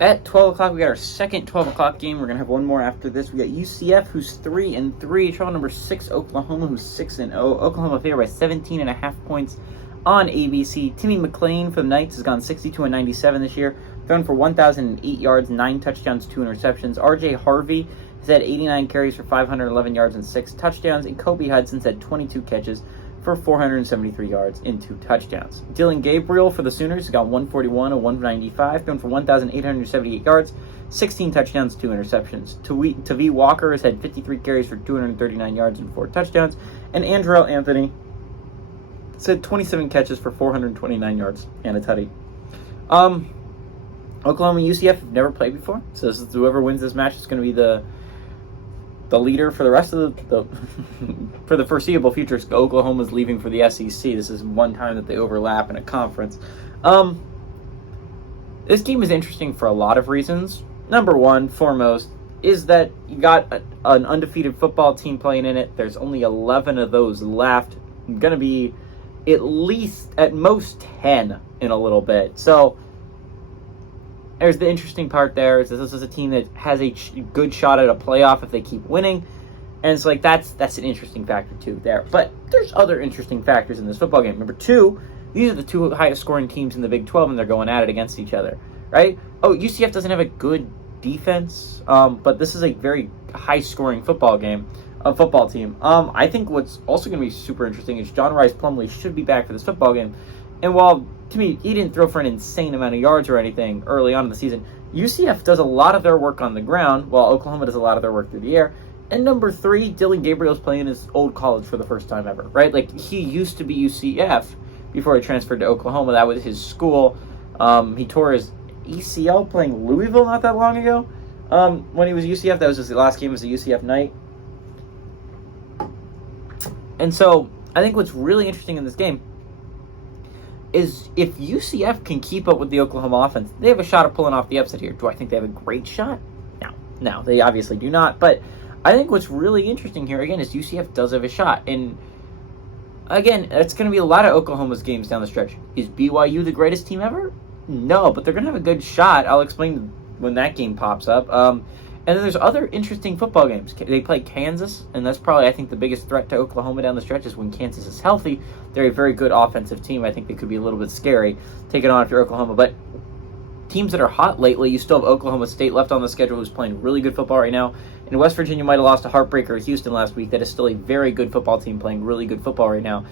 At 12 o'clock, we got our second 12 o'clock game. We're going to have one more after this. We got UCF, who's 3-3. Trial number 6, Oklahoma, who's 6-0. Oklahoma favored by 17.5 points on ABC. Timmy McClain for the Knights has gone 62-97 this year. Thrown for 1,008 yards, 9 touchdowns, 2 interceptions. R.J. Harvey has had 89 carries for 511 yards and 6 touchdowns. And Kobe Hudson's had 22 catches for 473 yards and 2 touchdowns. Dylan Gabriel for the Sooners has got 141 of 195, thrown for 1,878 yards, 16 touchdowns, 2 interceptions. Tavee Walker has had 53 carries for 239 yards and 4 touchdowns. And Andrell Anthony has had 27 catches for 429 yards and a tutty. Oklahoma and UCF have never played before, so this is, whoever wins this match is going to be the leader for the rest of the for the foreseeable future. Oklahoma's leaving for the SEC. This is one time that they overlap in a conference. This game is interesting for a lot of reasons. Number one, foremost, is that you got an undefeated football team playing in it. There's only 11 of those left. Going to be at least, at most, 10 in a little bit. So there's the interesting part there is that this is a team that has a good shot at a playoff if they keep winning. And it's like that's an interesting factor too there. But there's other interesting factors in this football game. Number two, these are the two highest scoring teams in the Big 12 and they're going at it against each other, right? Oh, UCF doesn't have a good defense, but this is a very high scoring football team. I think what's also going to be super interesting is John Rice Plumlee should be back for this football game. And while, to me, he didn't throw for an insane amount of yards or anything early on in the season, UCF does a lot of their work on the ground, while Oklahoma does a lot of their work through the air. And number three, Dylan Gabriel's playing his old college for the first time ever, right? Like, he used to be UCF before he transferred to Oklahoma. That was his school. He tore his ACL playing Louisville not that long ago. When he was UCF, that was his last game as a UCF Knight. And so, I think what's really interesting in this game is if UCF can keep up with the Oklahoma offense, they have a shot at pulling off the upset here. Do I think they have a great shot? No, they obviously do not. But I think what's really interesting here, again, is UCF does have a shot. And, again, it's going to be a lot of Oklahoma's games down the stretch. Is BYU the greatest team ever? No, but they're going to have a good shot. I'll explain when that game pops up. And then there's other interesting football games. They play Kansas, and that's probably, I think, the biggest threat to Oklahoma down the stretch is when Kansas is healthy. They're a very good offensive team. I think they could be a little bit scary taking on if you're Oklahoma. But teams that are hot lately, you still have Oklahoma State left on the schedule who's playing really good football right now. And West Virginia might have lost a heartbreaker at Houston last week. That is still a very good football team playing really good football right now.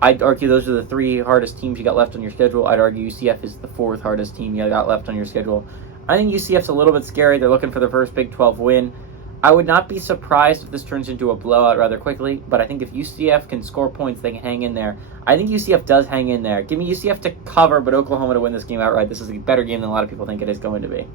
I'd argue those are the three hardest teams you got left on your schedule. I'd argue UCF is the fourth hardest team you got left on your schedule. I think UCF's a little bit scary. They're looking for their first Big 12 win. I would not be surprised if this turns into a blowout rather quickly, but I think if UCF can score points, they can hang in there. I think UCF does hang in there. Give me UCF to cover, but Oklahoma to win this game outright. This is a better game than a lot of people think it is going to be.